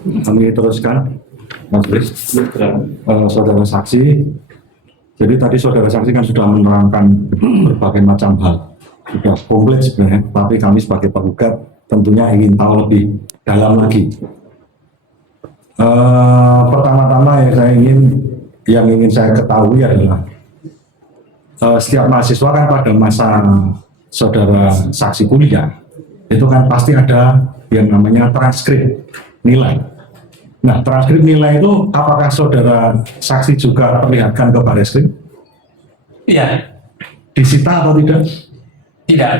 Kami teruskan, Majelis, saudara saksi. Jadi tadi saudara saksi kan sudah menerangkan berbagai macam hal, sudah komplit sebenarnya. Tapi kami sebagai penggugat tentunya ingin tahu lebih dalam lagi. Pertama-tama yang ingin saya ketahui adalah setiap mahasiswa kan pada masa saudara saksi kuliah itu kan pasti ada yang namanya transkrip nilai. Nah, transkrip nilai itu apakah saudara saksi juga perlihatkan ke Bareskrim? Iya. Disita atau tidak? Tidak.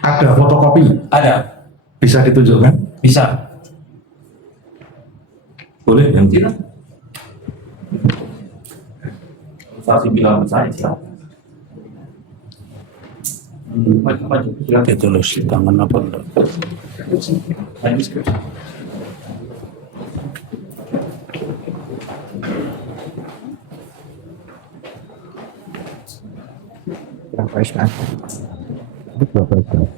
Ada fotokopi? Ada. Bisa ditunjukkan? Bisa. Boleh yang tidak? Saksi bilang saya silakan. Ditulis tangan apa enggak? Berapa SKS? Berapa SKS?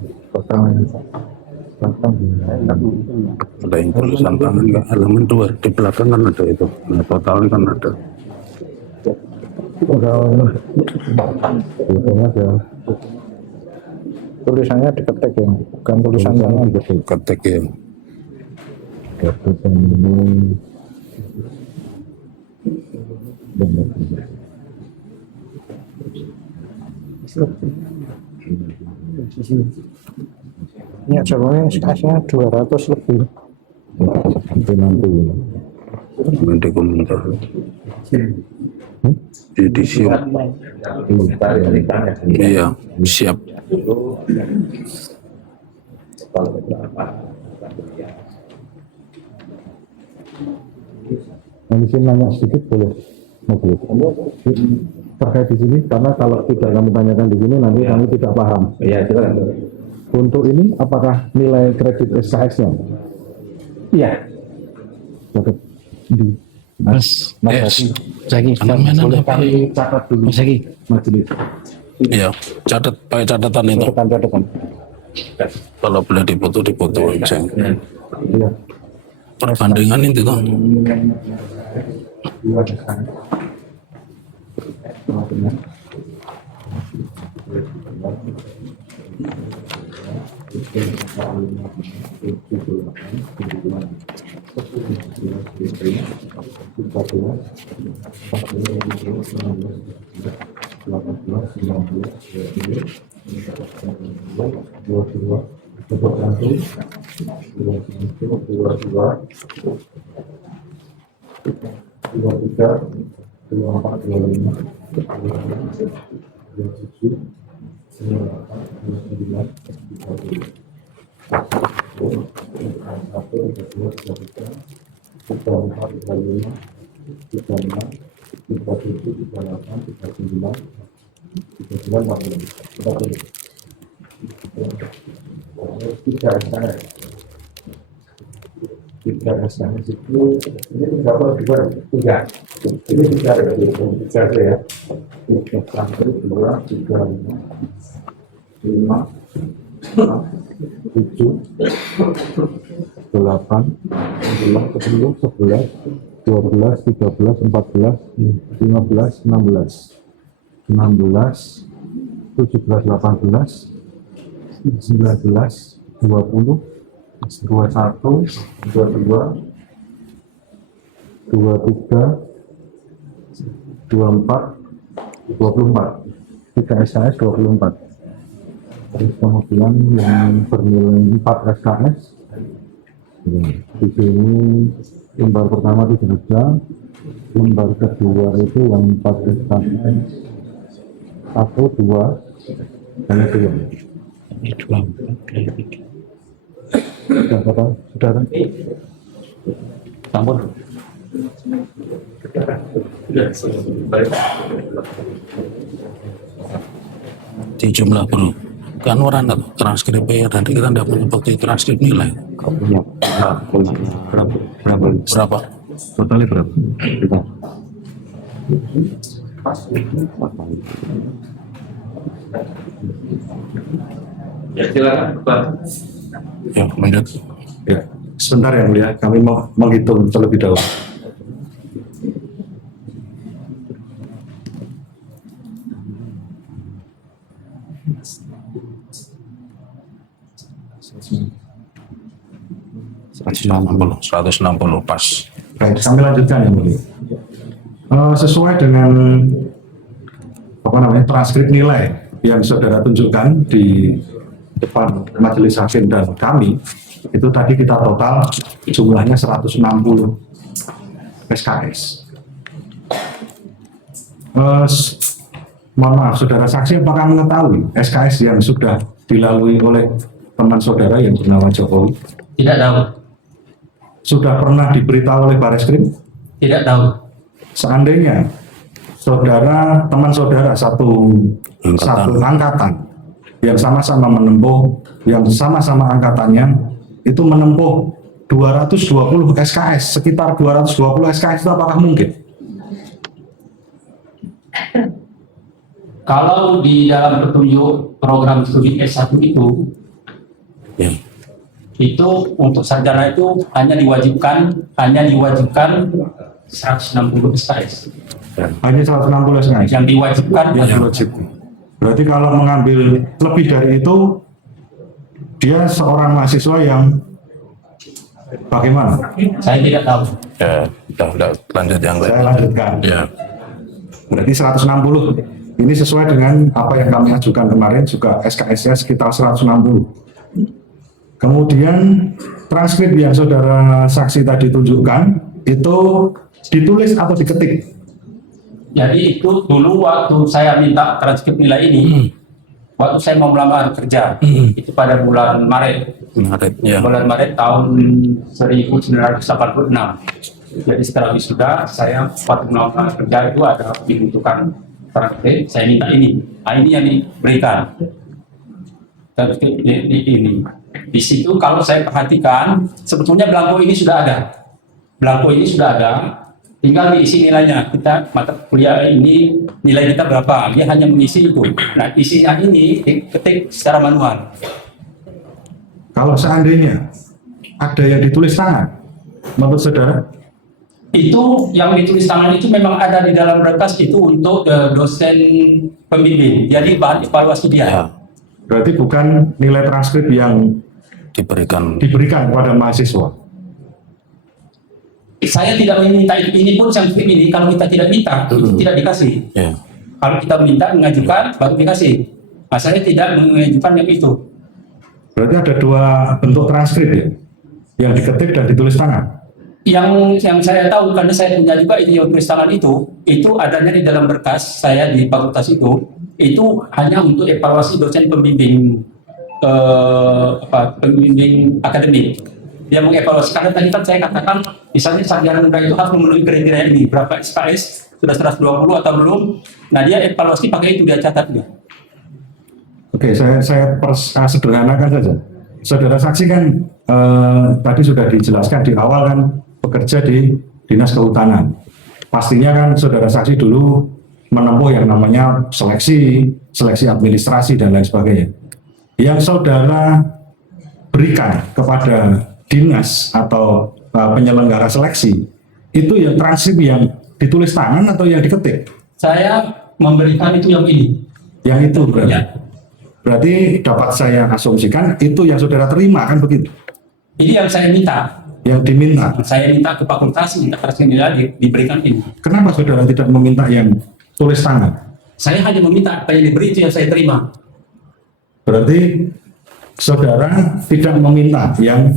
Ada yang tulisan tangan nggak? Halaman 2 di belakang kan ada itu. Nah, totalnya kan ada. Tulisannya diketik ya, bukan tulisan tangan. Ketik ya. Ini jawabnya SKS-nya 200 lebih. Nanti komentar. Jadi siap. Iya, siap. Di sini nanya sedikit boleh? Terkait di sini, karena kalau tidak kami tanyakan di sini nanti kami tidak paham. Iya, silakan. Untuk ini, apakah nilai kredit SKS-nya? Iya. Dapat di Yes. Zaki, boleh kami catat dulu. Zaki. Majelis. Iya, catat pakai catatan itu. Catatan. Kalau boleh dipoto aja. Iya. Perbandingan itu tuh. Tiga SKS itu ini berapa juga tiga ini tiga ya tiga sampai dua tiga lima tujuh delapan sembilan sepuluh 11 12 13 14 15 16 17 18 19 20 21, 22, 23, 24, 24. 3 SKS 24. Terus kemudian yang bernilai 4 SKS. Di sini lembar pertama itu sudah, lembar kedua itu yang 4 SKS. 1, 2, dan 2. Sudah kan? Sampun. Di jumlah bro. Kan orang transkripnya nanti kita tidak punya bukti transkrip nilai. Punya. Berapa? Totalnya berapa? Ya silakan Pak. Ya, lanjut. Ya, Sebentar yang mulia, kami mau menghitung terlebih dahulu. Seratus enam puluh pas. Baik, kami lanjutkan yang mulia. Sesuai dengan transkrip nilai yang saudara tunjukkan di depan majelis hakim dan kami, itu tadi kita total jumlahnya 160 SKS. Mohon maaf, saudara saksi apakah mengetahui SKS yang sudah dilalui oleh teman saudara yang bernama Jokowi? Tidak tahu. Sudah pernah diberitahu oleh Bareskrim? Tidak tahu. Seandainya teman saudara satu angkatan yang sama-sama menempuh, yang sama-sama angkatannya itu menempuh 220 SKS, sekitar 220 SKS itu apakah mungkin? Kalau di dalam petunjuk program studi S1 Ya. itu untuk sarjana itu hanya diwajibkan 160 SKS. Hanya 160 SKS Yang diwajibkan yang wajib. Berarti kalau mengambil lebih dari itu, dia seorang mahasiswa yang bagaimana? saya tidak tahu. Ya, udah lanjut yang lain. Saya lanjutkan. Ya. Berarti 160. Ini sesuai dengan apa yang kami ajukan kemarin, juga SKS-nya sekitar 160. Kemudian transkrip yang saudara saksi tadi tunjukkan itu ditulis atau diketik? Jadi itu dulu waktu saya minta transkrip nilai ini, waktu saya mau melamar kerja, itu pada bulan Maret. Ya. Bulan Maret tahun 1986. Jadi setelah wisuda, saya waktu melamar kerja itu ada dibutuhkan transkrip, saya minta ini. Nah, ini yang diberikan. Transkrip ini. Di situ kalau saya perhatikan, sebetulnya belangko ini sudah ada. Tinggal diisi nilainya. Kita mata kuliah ini nilai kita berapa? Dia hanya mengisi itu. Nah, isinya ini diketik secara manual. Kalau seandainya ada yang ditulis tangan, menurut saudara? Itu yang ditulis tangan itu memang ada di dalam berkas itu untuk dosen pembimbing. Jadi bahan evaluasi dia. Ya. Berarti bukan nilai transkrip yang Diberikan. kepada mahasiswa. Saya tidak meminta itu. Ini pun transkrip ini kalau kita tidak minta itu tidak dikasih. Ya. Kalau kita minta mengajukan baru dikasih. Nah, saya tidak mengajukan yang itu. Berarti ada dua bentuk transkrip ya, yang diketik dan ditulis tangan. Yang saya tahu karena saya punya juga itu yang tulis tangan itu adanya di dalam berkas saya di fakultas itu hanya untuk evaluasi dosen pembimbing pembimbing akademik. Dia mengevaluasi karena tadi kan saya katakan misalnya sarjana muda itu harus memenuhi kriteria ini, berapa SKS sudah 120 atau belum. Nah, dia evaluasi pakai itu, dia catat dia. Oke, saya sederhanakan saja. Saudara saksi kan tadi sudah dijelaskan di awal kan bekerja di Dinas Kehutanan. Pastinya kan saudara saksi dulu menempuh yang namanya seleksi administrasi dan lain sebagainya. Yang saudara berikan kepada dinas atau penyelenggara seleksi itu yang transkrip yang ditulis tangan atau yang diketik? Saya memberikan itu yang ini. Yang itu berarti. Ya. Berarti dapat saya asumsikan itu yang saudara terima kan begitu? Ini yang saya minta. Yang diminta. Saya minta ke fakultas, minta transkrip nilai diberikan ini. Kenapa saudara tidak meminta yang tulis tangan? Saya hanya meminta apa yang diberi itu yang saya terima. Berarti saudara tidak meminta yang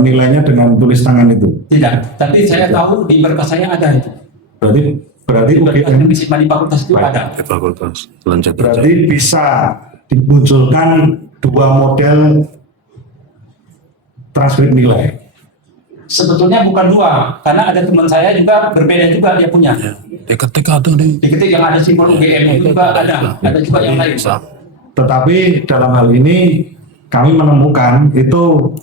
nilainya dengan tulis tangan itu. Tidak, tapi saya tahu di berkas saya ada itu. Berarti Berkas UGM yang disimpan di fakultas itu Baik. ada. Di fakultas. Lanjut. berarti bisa dimunculkan dua model transkrip nilai. Sebetulnya bukan dua, karena ada teman saya juga berbeda juga dia punya. Ya. Diketik ada nih. Diketik yang ada simbol UGM itu juga ada juga yang lain. Tetapi dalam hal ini kami menemukan itu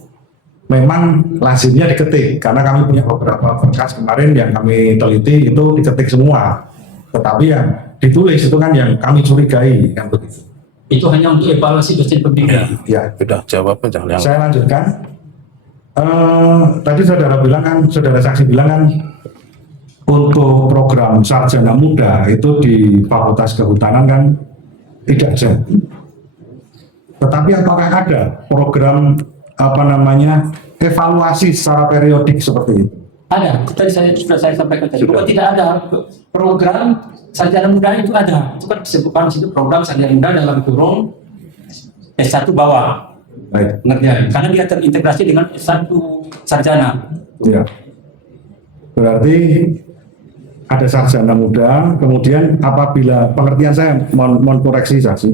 memang lazimnya diketik karena kami punya beberapa berkas kemarin yang kami teliti itu diketik semua. Tetapi yang ditulis itu kan yang kami curigai kan begitu. Itu hanya untuk evaluasi dosen pembimbing. Ya, Udah jawab aja yang. saya lanjutkan. Tadi saudara saksi bilang kan untuk program sarjana muda itu di Fakultas Kehutanan kan tidak ada. Tetapi apakah ada program evaluasi secara periodik seperti itu? Ada, tadi sudah saya sampaikan tadi bahwa tidak ada program sarjana muda itu ada. Itu kan disebutkan di situ program sarjana muda dalam kurung S1 bawah. Baik. Pengertian. Karena dia terintegrasi dengan S1 sarjana. Ya. Berarti ada sarjana muda, kemudian apabila pengertian saya mohon koreksi saksi,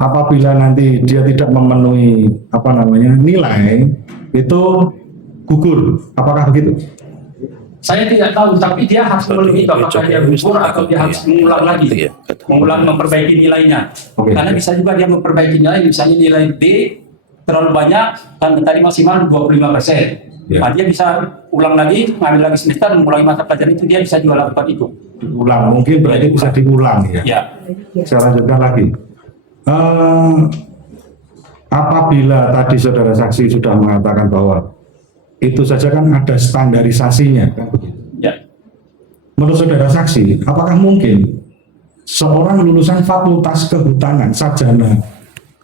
apabila nanti dia tidak memenuhi nilai itu gugur, apakah begitu? Saya tidak tahu, tapi dia harus memenuhi itu, apakah dia gugur atau dia harus mengulang lagi, memperbaiki nilainya. Oke. Karena bisa juga dia memperbaiki nilai, misalnya nilai D terlalu banyak, kan tadi maksimal 25%. Ya. Nah, dia bisa ulang lagi, ngambil lagi semester, mengulangi mata pelajaran itu, dia bisa juga lakukan itu. Diulang, mungkin berarti bisa diulang ya. Ya. Saya lanjutkan lagi. Apabila tadi saudara saksi sudah mengatakan bahwa itu saja kan ada standarisasinya, kan begitu. Ya. Menurut saudara saksi, apakah mungkin seorang lulusan Fakultas Kehutanan sarjana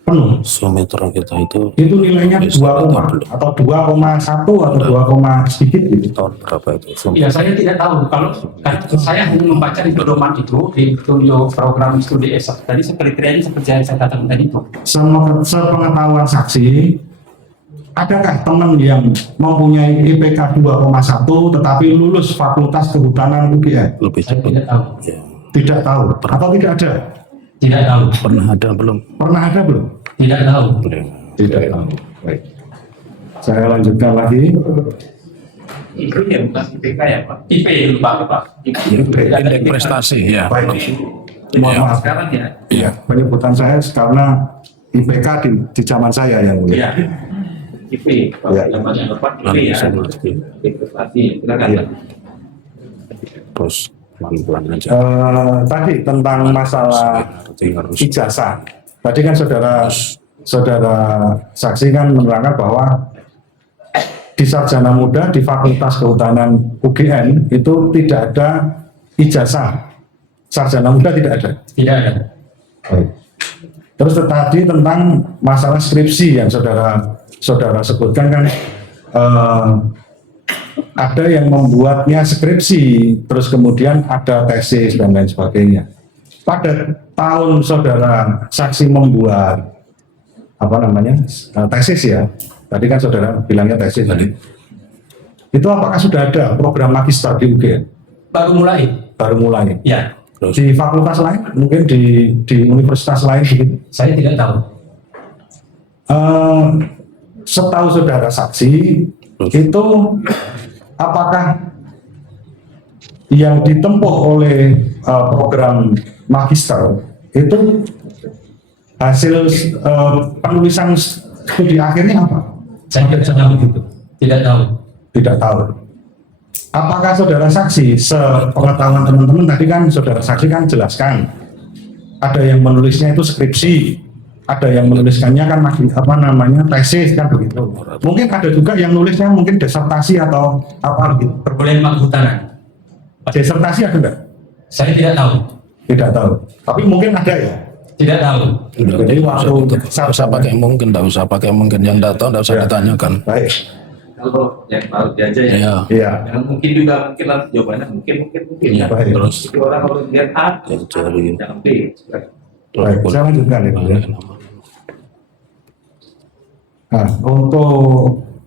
penuh Sumitra kita itu nilainya 2, atau 2,1 atau 2, sedikit gitu? tahun berapa itu? Ya, saya tidak tahu. Kalau karena saya hanya membaca di pedoman itu di studio program studi S1 tadi kriterianya seperti yang saya katakan tadi itu. Sepengetahuan saksi, adakah teman yang mempunyai IPK 2,1 tetapi lulus Fakultas Kehutanan UGM? Lebih Saya cepat. tidak tahu. Ya. Tidak tahu atau tidak ada? Tidak tahu. Pernah ada belum? Pernah ada belum? Tidak tahu. Belum. Tidak tahu. Baik. Saya lanjutkan lagi. Itu ya bukan IPK ya Pak. IP lupa Pak. Indeks prestasi ya. Baik. Mohon Ya. maaf. Sekarang ya. Iya, penyebutan saya karena IPK di zaman saya yang mulia. Iya. IP. Ya. Namanya Pak IP Lalu ya. simulasi. Prestasi. Silakan. Iya. Terus pelan-pelan aja. Tadi tentang masalah Harus ijazah. Tadi kan saudara saksi kan menerangkan bahwa di sarjana muda di Fakultas Kehutanan UGM itu tidak ada ijazah. Sarjana muda tidak ada. Tidak ada. Baik. Terus tadi tentang masalah skripsi yang saudara sebutkan kan ada yang membuatnya skripsi, terus kemudian ada tesis dan lain sebagainya. Pada tahun saudara saksi membuat tesis ya, tadi kan saudara bilangnya tesis tadi. Itu apakah sudah ada program magister di UGM? Baru mulai. Baru mulai. Ya. Di fakultas lain, mungkin di universitas lain begitu? Saya tidak tahu. Setahu saudara saksi itu apakah yang ditempuh oleh program magister itu hasil penulisan studi akhirnya apa? Saya tidak tahu itu. Tidak tahu. Tidak tahu. Apakah saudara saksi sepengetahuan teman-teman tadi kan saudara saksi kan jelaskan ada yang menulisnya itu skripsi, ada yang menuliskannya kan tesis kan begitu. Mungkin ada juga yang nulisnya mungkin disertasi atau apa gitu. Perkuliahan kehutanan. Disertasi ada enggak? Saya tidak tahu. Tidak tahu. Tapi mungkin ada ya. Tidak tahu. Jadi waktu Tidak usah pakai mungkin, tidak usah pakai mungkin, yang tidak tahu tidak usah Ya. ditanyakan. Baik. Kalau yang tahu dia aja ya. Ya. Iya. Yang mungkin juga mungkin lah jawabannya mungkin Ya. ya. Baik. Terus Jadi orang kalau lihat A, yang cari. yang B. Baik, saya lanjutkan ya, Bu, ya. Nah, untuk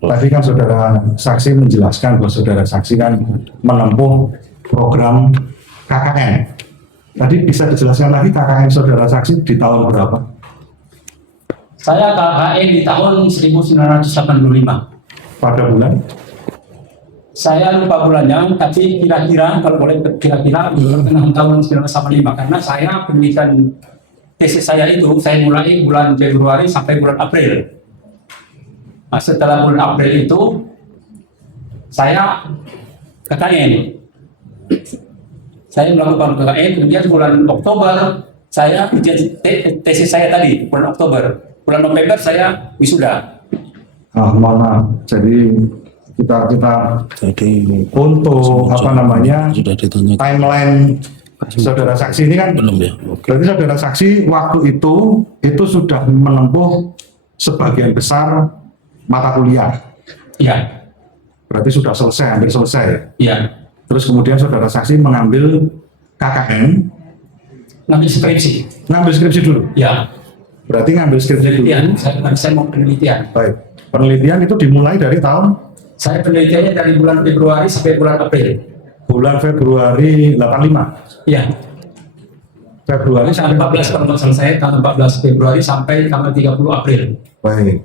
tadi kan saudara saksi menjelaskan bahwa saudara saksi kan menempuh program KKN. Tadi bisa dijelaskan lagi KKN saudara saksi di tahun berapa? Saya KKN di tahun 1985. Pada bulan? Saya lupa bulannya, tapi kira-kira kalau boleh kira-kira tengah tahun 1985 karena saya penelitian tesis saya itu saya mulai bulan Februari sampai bulan April. Nah, setelah bulan April itu saya KKN. Saya melakukan KKN, kemudian bulan Oktober saya tesis saya tadi bulan Oktober, bulan November saya wisuda. Mohon maaf. Jadi kita Jadi untuk apa namanya sudah ditanya timeline saudara saksi ini kan belum ya? Oke. berarti saudara saksi waktu itu sudah menempuh sebagian besar mata kuliah. Iya, Berarti sudah selesai, hampir selesai. iya. Terus kemudian saudara saksi mengambil KKN, Ngambil skripsi. ngambil skripsi dulu. Ya, Berarti ngambil skripsi dulu. penelitian. Saya mau penelitian. Baik. Penelitian itu dimulai dari tahun Saya penelitiannya dari bulan Februari sampai bulan April. bulan Februari 85. Iya. Februari Tanggal sampai 14 kalau nggak salah saya, tanggal 14 Februari sampai tanggal 30 April. Baik.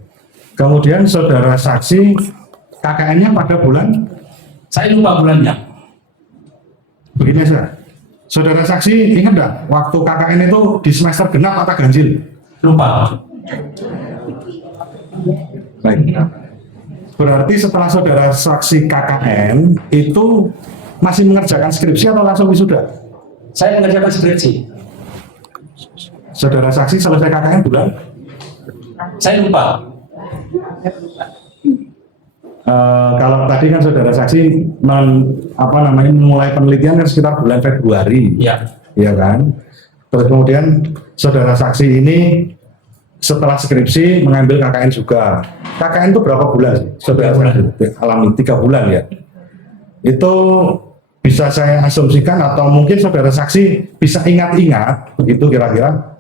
Kemudian saudara saksi KKN-nya pada bulan Saya lupa bulannya. begini saja. Saudara saksi ingat enggak waktu KKN itu di semester genap atau ganjil? Lupa. Baik. Berarti setelah saudara saksi KKN itu masih mengerjakan skripsi atau langsung wisuda? Saya mengerjakan skripsi. Saudara saksi selesai KKN bulan? Saya lupa. Kalau tadi kan saudara saksi memulai penelitian kan sekitar bulan Februari, Ya. ya kan? Terus kemudian saudara saksi ini setelah skripsi mengambil KKN juga. KKN itu berapa bulan? Saudara 3 bulan. alami 3 bulan ya. Itu bisa saya asumsikan atau mungkin saudara saksi bisa ingat-ingat begitu kira-kira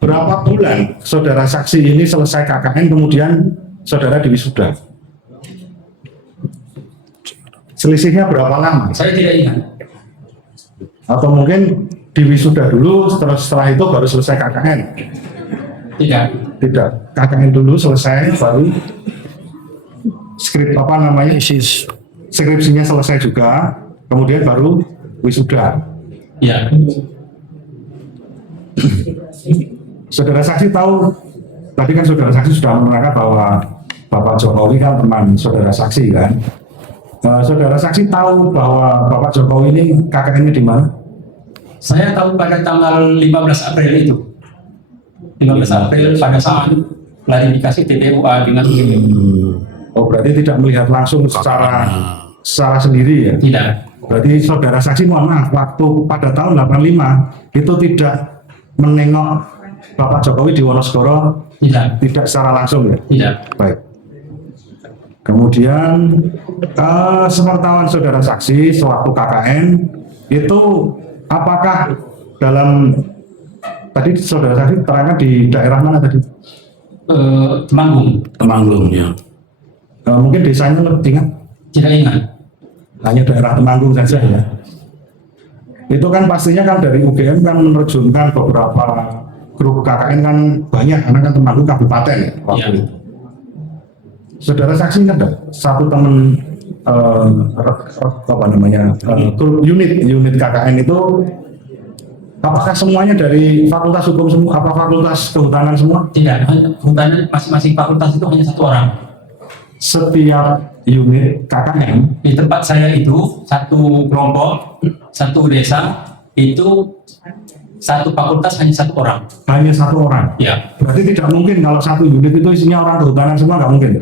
berapa bulan saudara saksi ini selesai KKN kemudian saudara diwisuda? Selisihnya berapa lama? Saya tidak ingat. Atau mungkin diwisuda dulu, terus setelah itu baru selesai KKN? Tidak. Tidak, KKN dulu selesai, baru skripsinya selesai juga, kemudian baru wisuda. Ya. Saudara saksi tahu, tadi kan saudara saksi sudah menerangkan bahwa Bapak Jokowi kan teman saudara saksi kan. Saudara saksi tahu bahwa Bapak Jokowi ini KKN-nya di mana? Saya tahu pada tanggal 15 April itu. 15 April pada saat klarifikasi TPUA dengan Oh, berarti tidak melihat langsung secara sendiri ya? Tidak. Berarti saudara saksi mohon maaf, waktu pada tahun 85 itu tidak menengok Bapak Jokowi di Wonosegoro, tidak secara langsung ya? Tidak. Baik. Kemudian sepengetahuan saudara saksi sewaktu KKN itu apakah dalam tadi saudara saksi terangkan di daerah mana tadi? Temanggung. Temanggung ya. Mungkin desanya lebih ingat? Tidak ingat. Hanya daerah Temanggung saja ya. Itu kan pastinya kan dari UGM kan menerjunkan beberapa grup KKN kan banyak karena kan Temanggung kabupaten ya waktu Ya. itu. Saudara saksi kan ada satu teman grup unit KKN itu apakah semuanya dari fakultas hukum semua? Apa fakultas kehutanan semua? Tidak. Hanya masing-masing fakultas itu hanya 1 orang. Setiap unit KKN Di tempat saya itu satu kelompok, satu desa itu satu fakultas hanya 1 orang. hanya 1 orang. Ya. Berarti tidak mungkin kalau satu unit itu isinya orang kehutanan semua, nggak mungkin.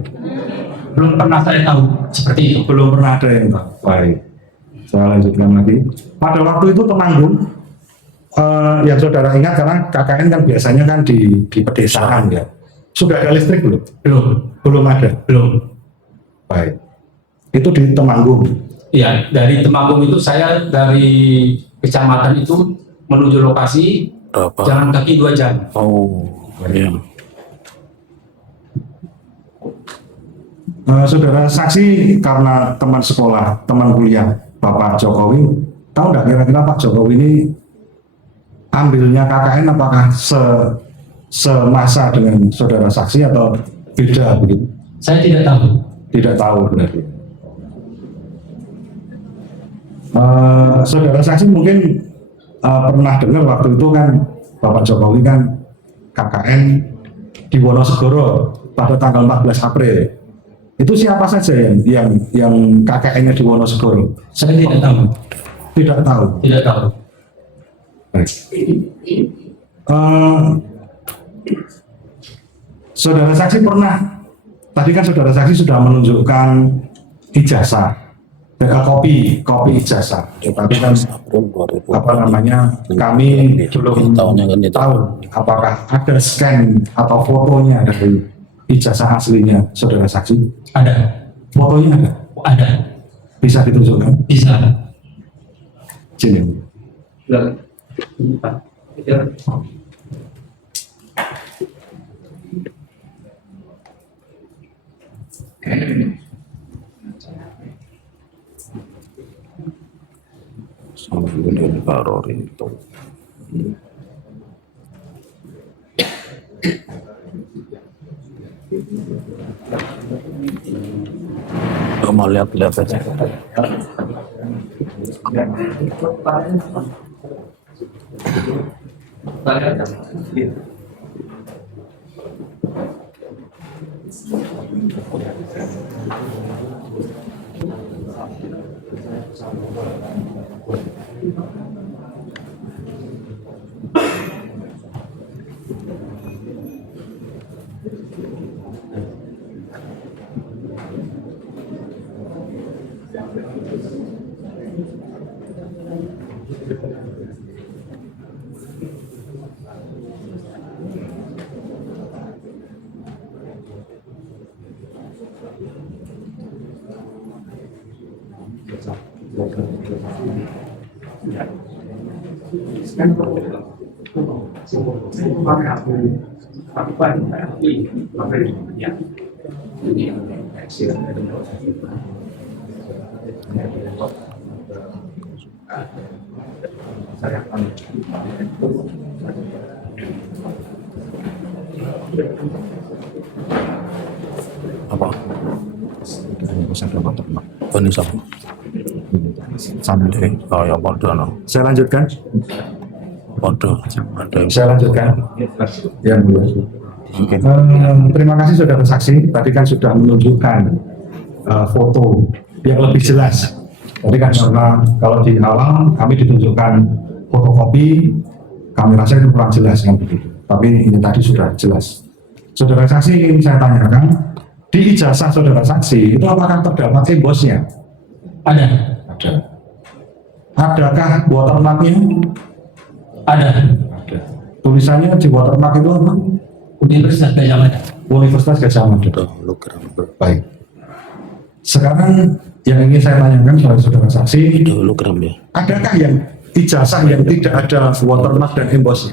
Belum pernah saya tahu seperti itu. Belum pernah ada yang tahu. Baik. Saya lanjutkan lagi. Pada waktu itu Temanggung, yang saudara ingat karena KKN kan biasanya kan di pedesaan ya. Sudah ada listrik belum? Belum. Belum ada. Belum. Baik. Itu di Temanggung. Ya, dari Temanggung itu saya dari kecamatan itu menuju lokasi Berapa? jalan kaki 2 jam. Oh, ya. Saudara saksi karena teman sekolah, teman kuliah Bapak Jokowi, tahu nggak kira-kira Pak Jokowi ini ambilnya KKN apakah semasa dengan saudara saksi atau beda begitu? Saya tidak tahu. Tidak tahu berarti. Saudara saksi mungkin pernah dengar waktu itu kan Bapak Jokowi kan KKN di Wonosegoro pada tanggal 14 April. Itu siapa saja yang KKN-nya di Wonosegoro? Saya tidak tahu. Tidak tahu. Tidak tahu. Baik. Saudara saksi pernah tadi kan saudara saksi sudah menunjukkan ijazah, kopi ijazah, tetapi kan April 2000. apa namanya kami belum Tahunnya kan itu. tahu apakah ada scan atau fotonya dari ijazah aslinya saudara saksi. Ada. Fotonya ada, Ada. bisa ditunjukkan. Bisa. Sini. Silakan. Ya. Sambil Karori itu. Coba lihat aja. Apa? Ini siapa? Sampai. Oh ya, pada no. Saya lanjutkan. Pada ada yang Saya lanjutkan. Ya, mulia. Terima kasih saudara saksi. Tadi kan sudah menunjukkan foto yang lebih jelas. Tadi kan karena kalau di awal kami ditunjukkan fotokopi, kami rasa itu kurang jelas kan begitu. Tapi ini tadi sudah jelas. Saudara saksi ingin saya tanyakan, di ijazah saudara saksi itu apakah terdapat embosnya? Ada. Ada. Adakah watermarknya? Ada. Ada. Tulisannya di watermark itu apa? Universitas Gajah Mada. Universitas Gajah Mada. hologram. Baik. Sekarang yang ingin saya tanyakan kepada saudara saksi, Ada hologram ya. adakah yang ijazah yang tidak ada watermark dan embossnya?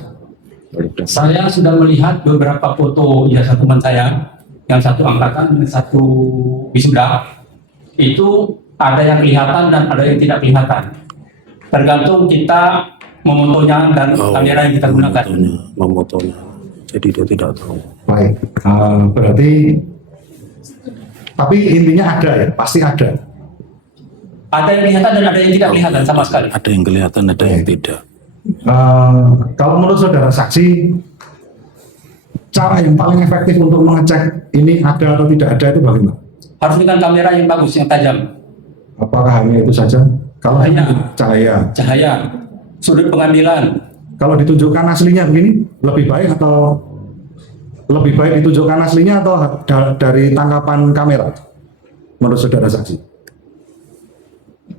Saya sudah melihat beberapa foto ijazah teman saya, yang satu angkatan dan satu wisuda. Itu ada yang kelihatan dan ada yang tidak kelihatan. Tergantung kita memotonya dan kamera yang kita gunakan. Memotonya. Jadi dia tidak tahu. Baik. Berarti, tapi intinya ada ya, pasti ada. Ada yang kelihatan dan ada yang tidak kelihatan sama sekali. Ada yang kelihatan, ada yang tidak. Kalau menurut saudara saksi, cara yang paling efektif untuk mengecek ini ada atau tidak ada itu bagaimana? Harus dengan kamera yang bagus, yang tajam. Apakah hanya itu saja? Kalau hanya cahaya, Sudut pengambilan. kalau ditunjukkan aslinya begini, lebih baik atau lebih baik ditunjukkan aslinya atau dari tangkapan kamera? Menurut saudara saksi,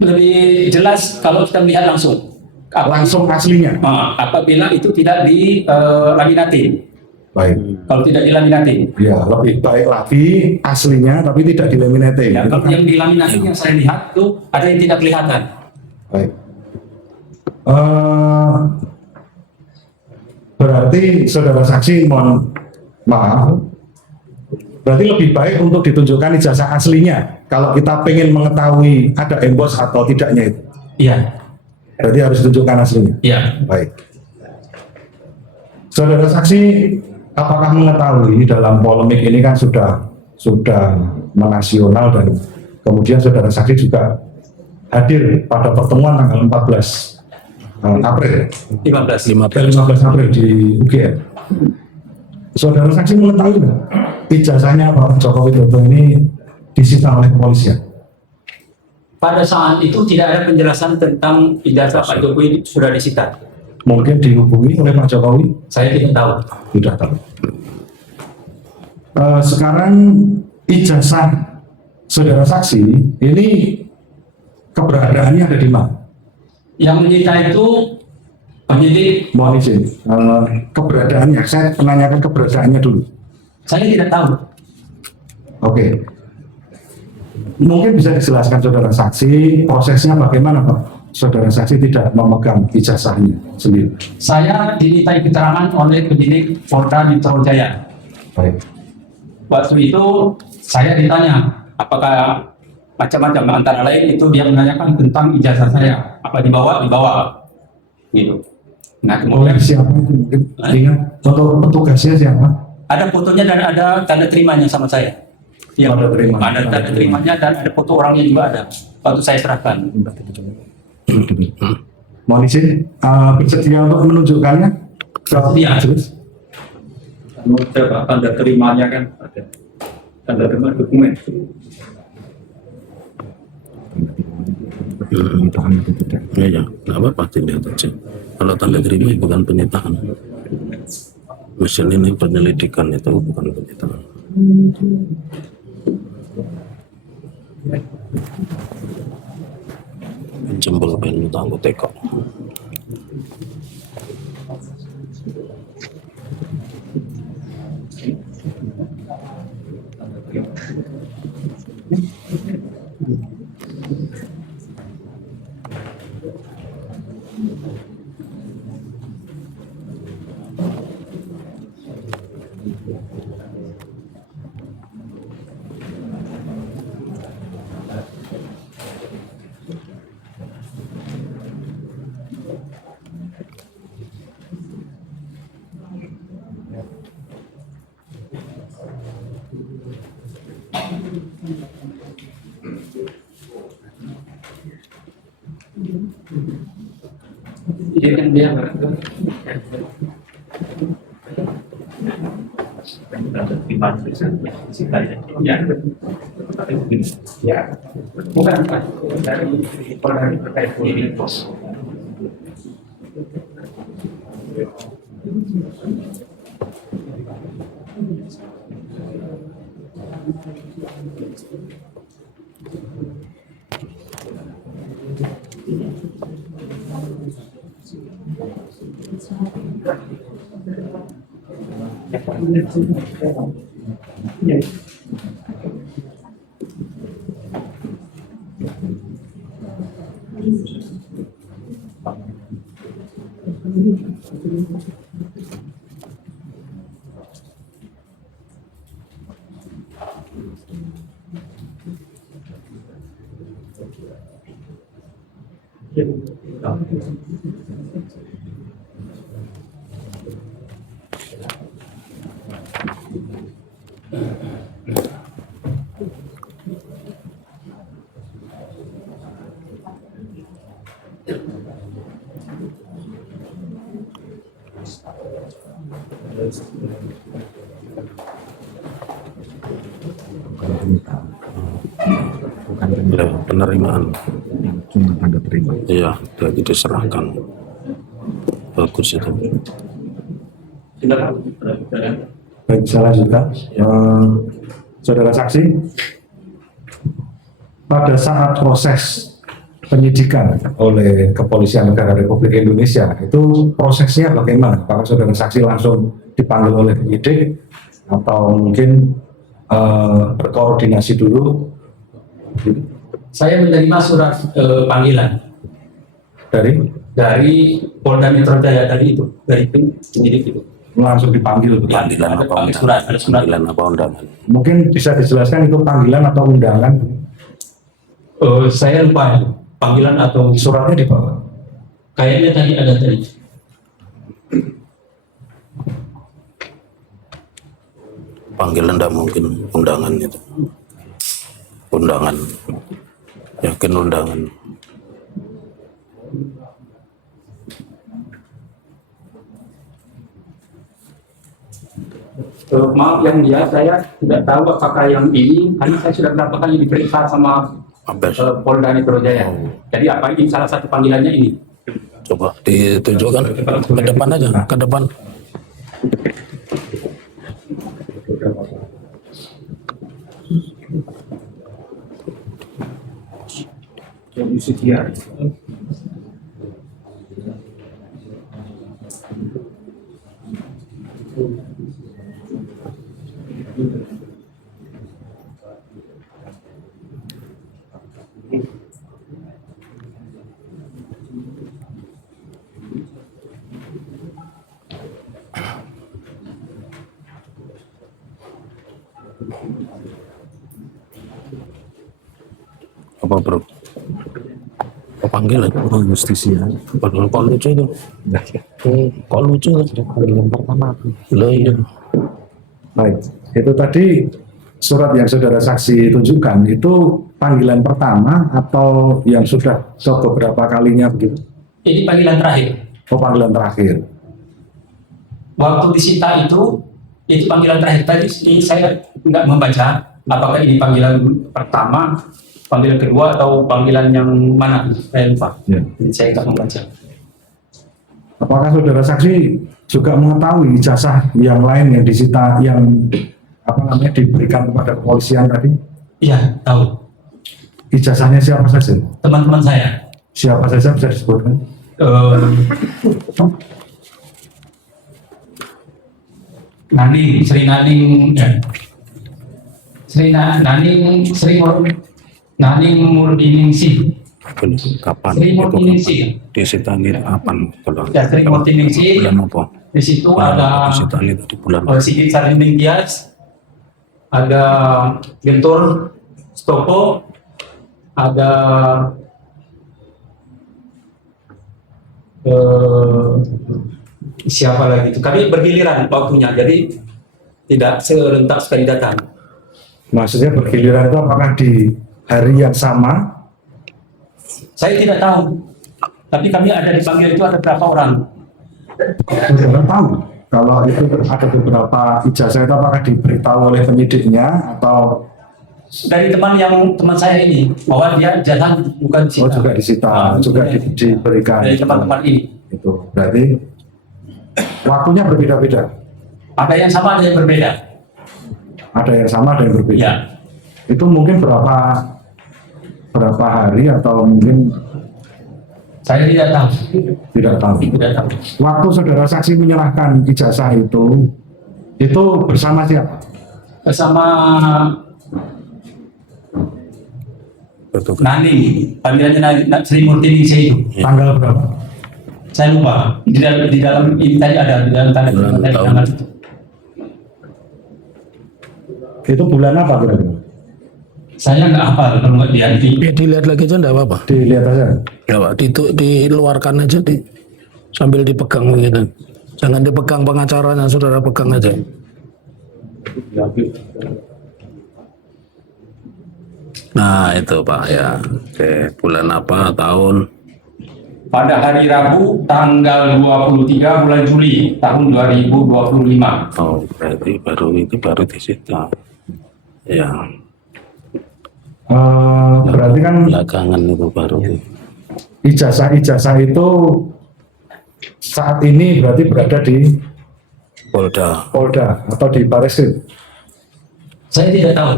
Lebih jelas kalau kita melihat langsung. langsung aslinya. Apabila itu tidak dilaminatin. Baik. Kalau tidak dilaminatin. Ya, lebih baik lagi aslinya tapi tidak dilaminating. Ya, Itu kalau kan- yang dilaminatin yang saya lihat tuh ada yang tidak kelihatan. Baik. Berarti saudara saksi mohon maaf. Berarti lebih baik untuk ditunjukkan ijazah aslinya kalau kita pengen mengetahui ada emboss atau tidaknya itu. Iya. Berarti harus ditunjukkan aslinya. Iya. Baik. Saudara saksi, apakah mengetahui dalam polemik ini kan sudah menasional dan kemudian saudara saksi juga hadir pada pertemuan tanggal 14 April 15 April di UGM. Saudara saksi mengetahui nggak ijazahnya Pak Joko Widodo ini disita oleh kepolisian? Pada saat itu tidak ada penjelasan tentang ijazah Pak Jokowi sudah disita. Mungkin dihubungi oleh Pak Jokowi? Saya tidak tahu. Tidak tahu. Sekarang ijazah saudara saksi ini keberadaannya ada di mana? Yang menyita itu penyidik, Mohon izin, keberadaannya, saya menanyakan keberadaannya dulu. saya tidak tahu. Oke. Mungkin bisa dijelaskan saudara saksi prosesnya bagaimana Pak? Saudara saksi tidak memegang ijazahnya sendiri. Saya dimintai keterangan oleh penyidik Polda Metro Jaya. Baik. Waktu itu saya ditanya apakah macam-macam, antara lain itu dia menanyakan tentang ijazah saya, apa dibawa gitu. Nah Oleh kemudian siapa itu mungkin ingat untuk petugasnya siapa? ada fotonya dan ada tanda terimanya sama saya. Ya, Tanda terima. ada tanda terimanya dan ada foto orangnya juga ada. Waktu saya serahkan. Mohon izin, bersedia untuk menunjukkannya? Iya. Terus? Coba tanda terimanya kan ada. Tanda terima dokumen. Ya, nggak apa-apa, dilihat aja. Kalau tanda terima bukan penyitaan. Mesin ini penyelidikan, itu bukan penyitaan. Jempol pengen minta aku tekok. Dia kan dia ya, bukan Pak, dari orang terkait ini bos. Ya, penerimaan. Cuma tanda terima. Iya, jadi diserahkan. Bagus itu. Baik, saya lanjutkan. Saudara saksi, pada saat proses penyidikan oleh Kepolisian Negara Republik Indonesia, itu prosesnya bagaimana? Apakah saudara saksi langsung dipanggil oleh penyidik atau mungkin berkoordinasi dulu? Saya menerima surat panggilan dari Polda Metro Jaya tadi itu, dari penyidik itu. Langsung dipanggil? Panggilan ada apa undangan? surat, ada surat. Panggilan apa undangan? Mungkin bisa dijelaskan itu panggilan atau undangan? Saya lupa panggilan atau Suratnya di bawah. kayaknya tadi ada tadi. Panggilan tidak mungkin, undangan itu. Undangan. Yakin undangan. Maaf yang dia, saya tidak tahu apakah yang ini, karena saya sudah berapa kali diperiksa sama Abbas. Polda Metro Jaya. Jadi apa ini salah satu panggilannya ini? Coba ditunjukkan ke depan aja, ke depan. Apa bro? Apa panggilan? Oh, justisia. Padahal kok lucu itu. Kok lucu tuh? Panggilan pertama. Loh iya. Baik, itu tadi surat yang saudara saksi tunjukkan itu panggilan pertama atau yang sudah beberapa kalinya begitu? Ini panggilan terakhir. Oh, panggilan terakhir. Waktu disita itu panggilan terakhir. Tadi ini saya nggak membaca apakah ini panggilan pertama, panggilan kedua atau panggilan yang mana, saya lupa. Ya. Jadi saya nggak membaca. Apakah saudara saksi juga mengetahui ijazah yang lain yang disita yang diberikan kepada kepolisian tadi? Iya, tahu. Ijazahnya siapa saja? Teman-teman saya. Siapa saja bisa disebutkan? Sri Naning, Naning Murdiningsih. Kapan Sri itu? Murdiningsih. Disita kapan? Ya, Sri Murdiningsih. Bulan apa? Di situ ada Disita itu bulan. Sigit Sarinding Tias, ada Gentur Stopo, ada siapa lagi itu. Kami bergiliran waktunya, jadi tidak serentak sekali datang. Maksudnya bergiliran itu apakah di hari yang sama? Saya tidak tahu, tapi kami ada dipanggil itu ada berapa orang. Saudara tahu kalau itu ada beberapa ijazah itu apakah diberitahu oleh penyidiknya atau Dari teman saya ini, bahwa dia jalan bukan disita. oh juga disita, juga diberikan Dari teman-teman ini. itu berarti waktunya berbeda-beda, Ada yang sama, ada yang berbeda. ada yang sama, ada yang berbeda. Ya. Itu mungkin berapa hari atau mungkin Saya tidak tahu. tidak tahu. Tidak tahu. Waktu saudara saksi menyerahkan ijazah itu bersama siapa? Sama Betul. Naning, panggilannya Sri Murtiningsih itu. Tanggal berapa? Saya lupa. Di dalam ini tadi ada di dalam tanda Bulan tanda tahun. tanggal itu. Itu bulan apa kira-kira? Saya nggak hafal kalau nggak lihat di. Ya dilihat lagi aja enggak apa-apa. Dilihat aja. Ya Pak, diluarkan aja sambil dipegang begitu. Jangan dipegang pengacaranya, saudara pegang aja. Nah itu Pak ya. Oke, bulan apa tahun? Pada hari Rabu tanggal 23 bulan Juli tahun 2025. Oh berarti baru disita. Ya Berarti kan belakangan itu baru. ijazah itu saat ini berarti berada di Polda atau di Bareskrim? Saya tidak tahu.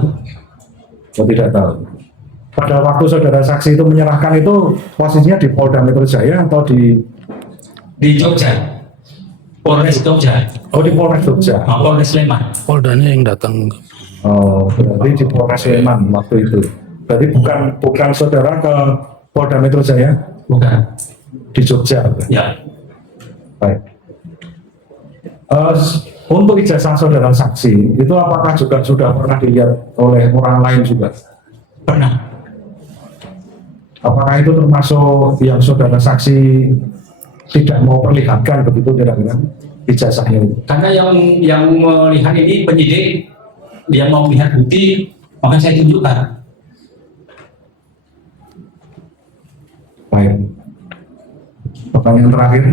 Saya tidak tahu. Pada waktu saudara saksi itu menyerahkan itu posisinya di Polda Metro Jaya atau di Jogja. Polres Jogja. oh di Polres Jogja. Polres Sleman. Poldanya yang datang. Oh berarti di Polres Sleman waktu itu. Berarti bukan saudara ke Polda Metro Jaya Bukan. di Jogja. Ya. Baik. Untuk ijazah saudara saksi itu apakah juga sudah pernah dilihat oleh orang lain juga? Pernah. Apakah itu termasuk yang saudara saksi tidak mau perlihatkan begitu kira-kira ijazahnya itu? Karena yang melihat ini penyidik, dia mau melihat bukti, maka saya tunjukkan. Baik. Pertanyaan terakhir.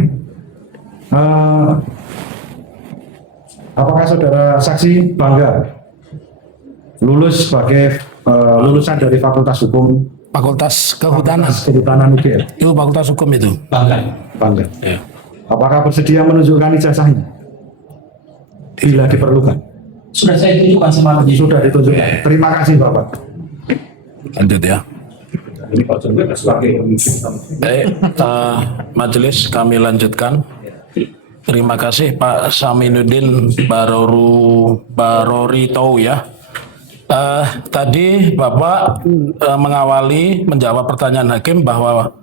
Apakah saudara saksi bangga lulus sebagai lulusan dari Fakultas Hukum Fakultas Kehutanan. Kehutanan UGM? Itu Fakultas Hukum itu. Bangga. Bangga. Ya. Apakah bersedia menunjukkan ijazahnya bila diperlukan? Sudah saya tunjukkan sama penyidik. Sudah ditunjukkan. Terima kasih Bapak. Lanjut ya. Jadi Pak Jokowi sebagai pemimpin. Majelis kami lanjutkan. Terima kasih Pak Saminuddin Barorito ya. Tadi Bapak mengawali menjawab pertanyaan hakim bahwa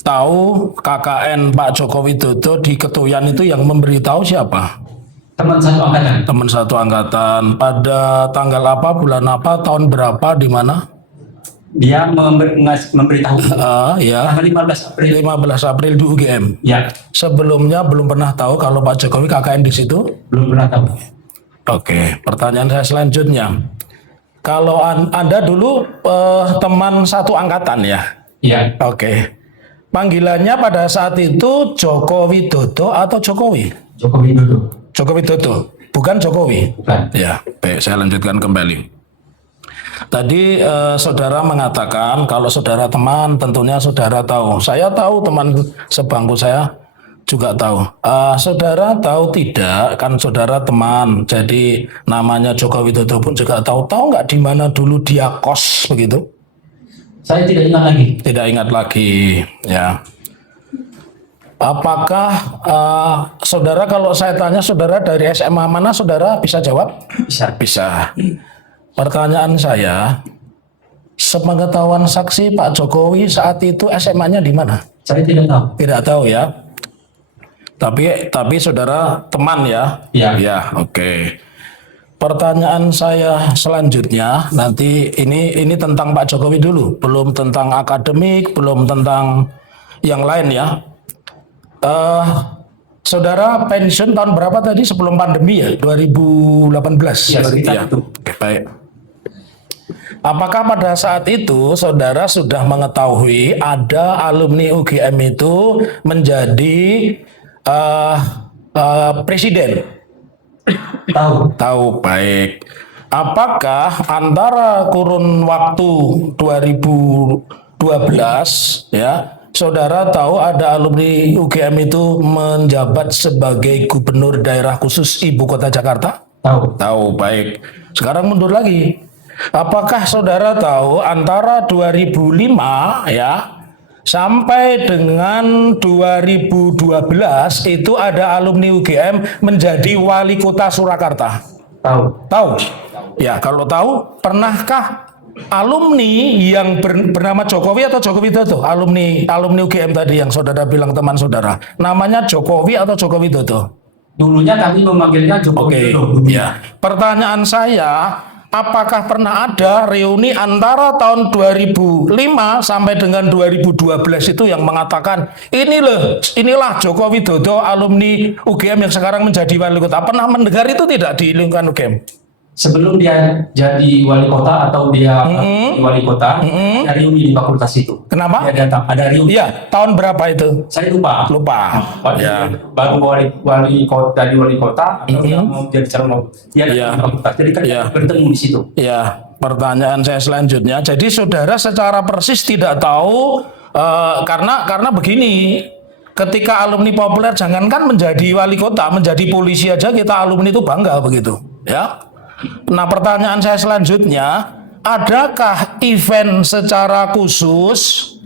tahu KKN Pak Joko Widodo di Ketuyan itu yang memberitahu siapa? Teman satu angkatan. Teman satu angkatan. Pada tanggal apa, bulan apa, tahun berapa, di mana? Dia memberitahu Ya. tanggal 15 April. 15 April di UGM. Ya, Sebelumnya belum pernah tahu kalau Pak Jokowi KKN di situ? belum pernah tahu. Oke, pertanyaan saya selanjutnya. Kalau Anda dulu teman satu angkatan ya? Iya, Oke. Panggilannya pada saat itu Joko Widodo atau Jokowi? Joko Widodo. Joko Widodo, bukan Jokowi. Bukan. Ya, baik, saya lanjutkan kembali. Tadi saudara mengatakan kalau saudara teman tentunya saudara tahu. Saya tahu, teman sebangku saya juga tahu. Saudara tahu tidak? Kan saudara teman. Jadi namanya Joko Widodo pun juga tahu. Tahu nggak di mana dulu dia kos begitu? Saya tidak ingat lagi. Tidak ingat lagi. Ya. Apakah saudara, kalau saya tanya saudara dari SMA mana, saudara bisa jawab? Bisa. Bisa. Pertanyaan saya, sepengetahuan saksi Pak Jokowi saat itu SMA-nya di mana? Saya tidak tahu. Tidak tahu ya. Tapi saudara teman ya? Iya. Ya, oke. Pertanyaan saya selanjutnya nanti ini tentang Pak Jokowi dulu, belum tentang akademik, belum tentang yang lain ya. Saudara pensiun tahun berapa tadi sebelum pandemi ya? 2018. Ya, sekitar Ya. itu. Oke, baik. Apakah pada saat itu saudara sudah mengetahui ada alumni UGM itu menjadi presiden? Tahu. Tahu, baik. Apakah antara kurun waktu 2012 ya, saudara tahu ada alumni UGM itu menjabat sebagai gubernur daerah khusus ibu kota Jakarta? Tahu. Tahu, baik. Sekarang mundur lagi. Apakah saudara tahu antara 2005 ya sampai dengan 2012 itu ada alumni UGM menjadi wali kota Surakarta? Tahu. Tahu? Ya, kalau tahu, pernahkah alumni yang bernama Jokowi atau Joko Widodo? Alumni UGM tadi yang saudara bilang teman saudara. Namanya Jokowi atau Joko Widodo? Dulunya kami memanggilnya Joko Oke, Widodo. ya. Pertanyaan saya, apakah pernah ada reuni antara tahun 2005 sampai dengan 2012 itu yang mengatakan inilah Joko Widodo alumni UGM yang sekarang menjadi wali kota? Pernah mendengar itu tidak di lingkungan UGM? Sebelum dia jadi wali kota atau dia wali kota, ada reuni di fakultas itu. Kenapa? Dia datang, ada reuni. Iya, tahun berapa itu? Saya lupa. Lupa. Ya. Baru wali kota, jadi wali kota atau dia mau jadi calon dia datang Iya. di fakultas. Jadi kan Iya. bertemu di situ. Ya, pertanyaan saya selanjutnya. Jadi saudara secara persis tidak tahu karena begini. Ketika alumni populer, jangankan menjadi wali kota, menjadi polisi aja kita alumni itu bangga begitu, ya. Nah, pertanyaan saya selanjutnya, adakah event secara khusus,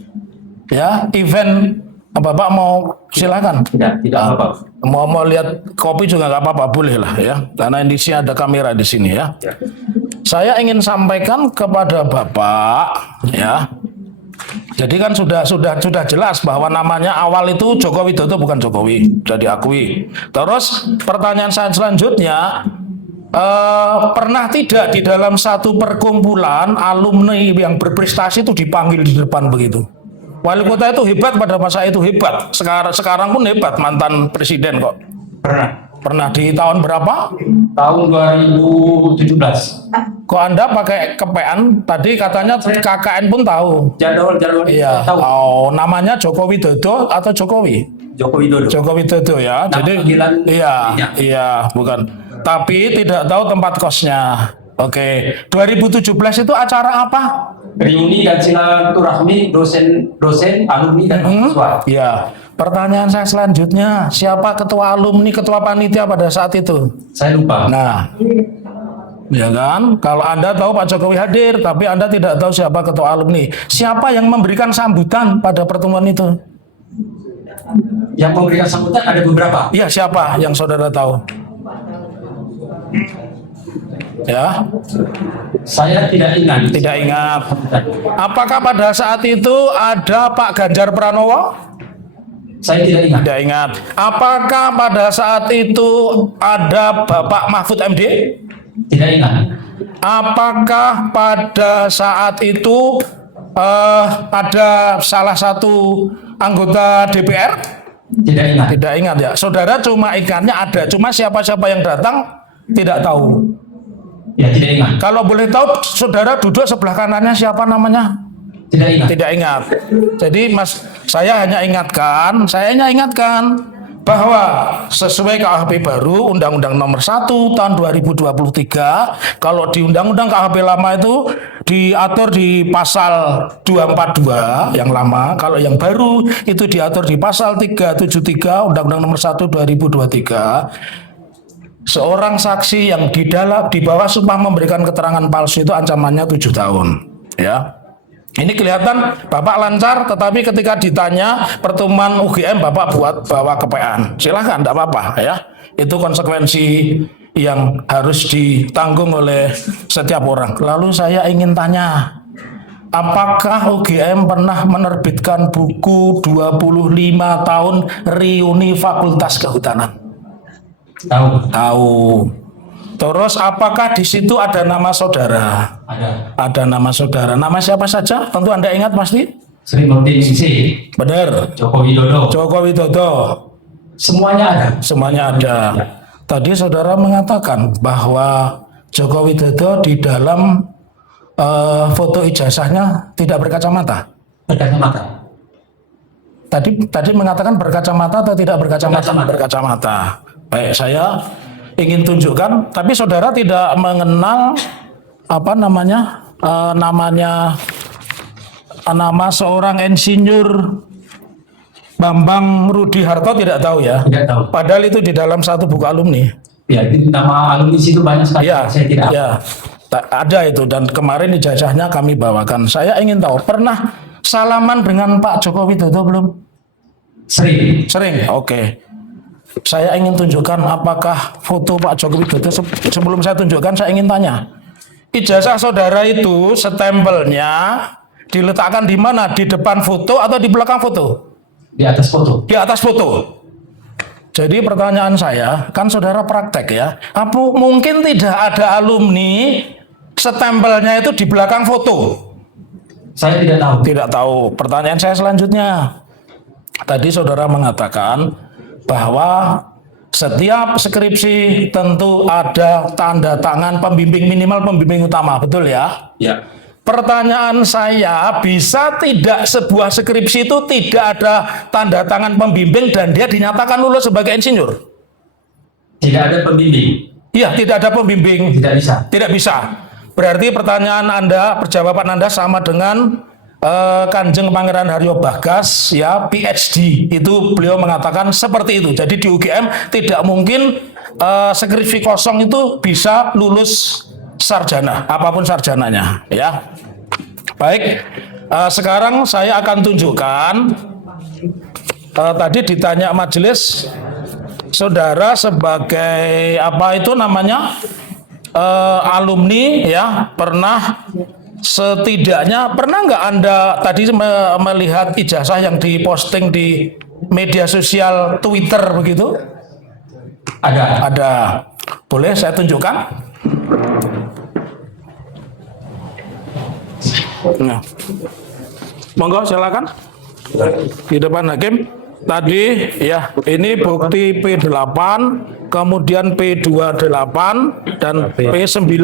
ya, event Bapak mau silakan. Tidak apa-apa. Mau lihat kopi juga nggak apa-apa, boleh lah ya, karena di sini ada kamera di sini ya. Ya. Saya ingin sampaikan kepada Bapak, ya. Jadi kan sudah jelas bahwa namanya awal itu Joko Widodo bukan Jokowi, sudah diakui. Terus pertanyaan saya selanjutnya, pernah tidak di dalam satu perkumpulan alumni yang berprestasi itu dipanggil di depan begitu? Wali kota itu hebat pada masa itu, hebat. Sekarang pun hebat, mantan presiden kok. Pernah di tahun berapa? Tahun 2017. Kok Anda pakai kepean? Tadi katanya KKN pun tahu. Jadwal Iya. tahu. Oh, namanya Joko Widodo atau Jokowi? Joko Widodo. Joko Widodo ya. Nama Jadi panggilan iya, bukan. Tapi tidak tahu tempat kosnya. Oke. 2017 itu acara apa? Reuni dan silaturahmi dosen alumni dan mahasiswa. Iya. Pertanyaan saya selanjutnya, siapa ketua alumni, ketua panitia pada saat itu? Saya lupa. Nah, Ya kan? Kalau Anda tahu Pak Jokowi hadir, tapi Anda tidak tahu siapa ketua alumni. Siapa yang memberikan sambutan pada pertemuan itu? Yang memberikan sambutan ada beberapa. Iya, siapa yang saudara tahu? Ya, Saya tidak ingat. tidak ingat. Apakah pada saat itu ada Pak Ganjar Pranowo? Saya tidak ingat. Tidak ingat. Apakah pada saat itu ada Bapak Mahfud MD? Tidak ingat. Apakah pada saat itu ada salah satu anggota DPR? Tidak ingat. Tidak ingat ya. Saudara cuma ingatnya ada, cuma siapa-siapa yang datang tidak tahu. Ya, tidak ingat. Kalau boleh tahu, saudara duduk sebelah kanannya siapa namanya? Tidak ingat. Tidak ingat. Jadi Mas, saya hanya ingatkan bahwa sesuai KUHP baru Undang-Undang Nomor 1 tahun 2023, kalau di Undang-Undang KUHP lama itu diatur di pasal 242 yang lama, kalau yang baru itu diatur di pasal 373 Undang-Undang Nomor 1 2023. Seorang saksi yang di bawah sumpah memberikan keterangan palsu itu ancamannya 7 tahun, ya. Ini kelihatan Bapak lancar, tetapi ketika ditanya pertemuan UGM Bapak bawa ke PN. Silahkan, tidak apa-apa ya. Itu konsekuensi yang harus ditanggung oleh setiap orang. Lalu saya ingin tanya, apakah UGM pernah menerbitkan buku 25 tahun reuni Fakultas Kehutanan? Tahu. Tahu. Terus apakah di situ ada nama saudara? Ada. Ada nama saudara. Nama siapa saja? Tentu Anda ingat pasti. Sri Mulyani Ningsih. Benar. Joko Widodo. Joko Widodo. Semuanya ada. Semuanya ada. Ya. Tadi saudara mengatakan bahwa Joko Widodo di dalam foto ijazahnya tidak berkacamata. Berkacamata. Tadi mengatakan berkacamata atau tidak berkacamata? Berkacamata. Berkacamata. Baik, saya ingin tunjukkan, tapi saudara tidak mengenal apa namanya nama seorang insinyur Bambang Rudi Harto, tidak tahu ya? Tidak tahu. Padahal itu di dalam satu buku alumni. Ya, itu nama alumni situ banyak sekali. Ya, Saya tidak. ya, ada itu, dan kemarin ijazahnya kami bawakan. Saya ingin tahu, pernah salaman dengan Pak Joko Widodo belum? Sering. Sering, oke. Saya ingin tunjukkan apakah foto Pak Joko Widodo. Sebelum saya tunjukkan, saya ingin tanya, ijazah saudara itu stempelnya diletakkan di mana? Di depan foto atau di belakang foto? Di atas foto. Di atas foto. Jadi pertanyaan saya, kan saudara praktek ya, apa mungkin tidak ada alumni stempelnya itu di belakang foto? Saya tidak tahu. Tidak tahu. Pertanyaan saya selanjutnya, tadi saudara mengatakan bahwa setiap skripsi tentu ada tanda tangan pembimbing, minimal pembimbing utama, betul ya? Ya. Pertanyaan saya, bisa tidak sebuah skripsi itu tidak ada tanda tangan pembimbing dan dia dinyatakan lulus sebagai insinyur? Tidak ada pembimbing. Iya, tidak ada pembimbing. Tidak bisa. Tidak bisa. Berarti pertanyaan Anda, perjawaban Anda sama dengan Kanjeng Pangeran Haryo Bagas, ya, PhD. Itu beliau mengatakan seperti itu. Jadi di UGM tidak mungkin skripsi kosong itu bisa lulus sarjana, apapun sarjananya, ya. Baik, sekarang saya akan tunjukkan. Tadi ditanya majelis, saudara sebagai apa itu namanya alumni, ya, pernah setidaknya pernah nggak Anda tadi melihat ijazah yang diposting di media sosial Twitter begitu? Ada. Ada. Boleh saya tunjukkan? Nah. Monggo silakan. Di depan hakim. Tadi ya, ini bukti P8, kemudian P28 dan P9.